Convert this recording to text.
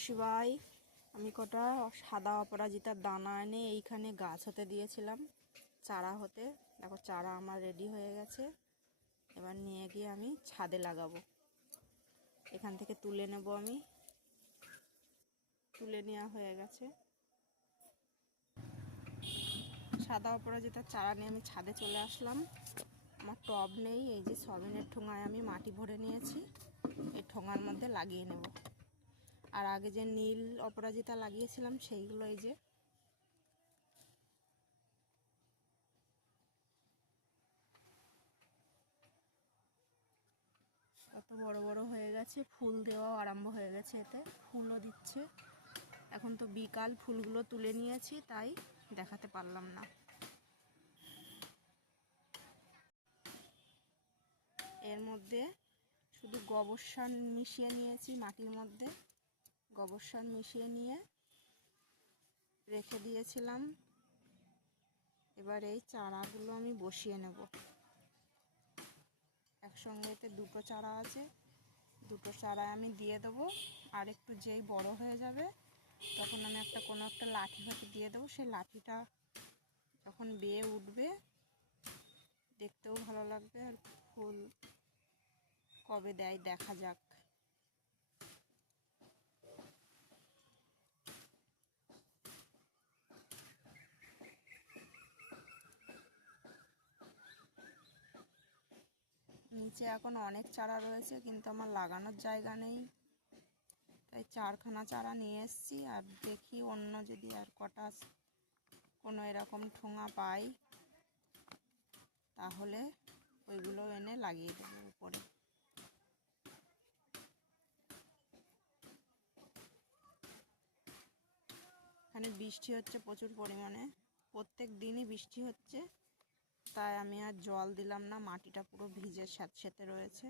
শিবাই। আমি কটা সাদা অপরাজিতার দানা এনে এইখানে গাছ হতে দিয়েছিলাম, চারা হতে। দেখো চারা আমার রেডি হয়ে গেছে। এবার নিয়ে গিয়ে আমি ছাদে লাগাবো। এখান থেকে তুলে নেব, আমি তুলে নেওয়া হয়ে গেছে। সাদা অপরাজিতার চারা নিয়ে আমি ছাদে চলে আসলাম। আমার টব নেই, এই যে সবিনের ঠোঙায় আমি মাটি ভরে নিয়েছি, এই ঠোঙার মধ্যে লাগিয়ে নেব। আর আগে যে নীল অপরাজিতা লাগিয়েছিলাম সেইগুলো এই যে কত বড় বড় হয়ে গেছে, ফুল দেওয়াও আরম্ভ হয়ে গেছে, এতে ফুলও দিচ্ছে। এখন তো বিকাল, ফুলগুলো তুলে নিয়েছি তাই দেখাতে পারলাম না। এর মধ্যে শুধু গোবর সার মিশিয়ে নিয়েছি, মাটির মধ্যে গোবর সার মিশিয়ে নিয়ে রেখে দিয়েছিলাম। এবার এই চারাগুলো আমি বসিয়ে নেব একসঙ্গে। এতে দুটো চারা আছে, দুটো চারা আমি দিয়ে দেবো। আর একটু যেই বড় হয়ে যাবে তখন আমি কোনো একটা লাঠি ফাঠি দিয়ে দেবো। সেই লাঠিটা যখন বেয়ে উঠবে দেখতেও ভালো লাগবে, আর ফুল কবে দেয় দেখা যাক। নিচে এখন অনেক চারা রয়েছে কিন্তু আমার লাগানোর জায়গা নেই, তাই চারখানা চারা নিয়ে এসেছি। আর দেখি অন্য যদি আর কটা কোনো এরকম ঠোঙা পাই তাহলে ওইগুলো এনে লাগিয়ে দেবো উপরে। এখানে বৃষ্টি হচ্ছে প্রচুর পরিমাণে, প্রত্যেক দিনই বৃষ্টি হচ্ছে, তাই আমি আর জল দিলাম না, মাটিটা পুরো ভিজে স্যাঁতস্যাঁতে রয়েছে।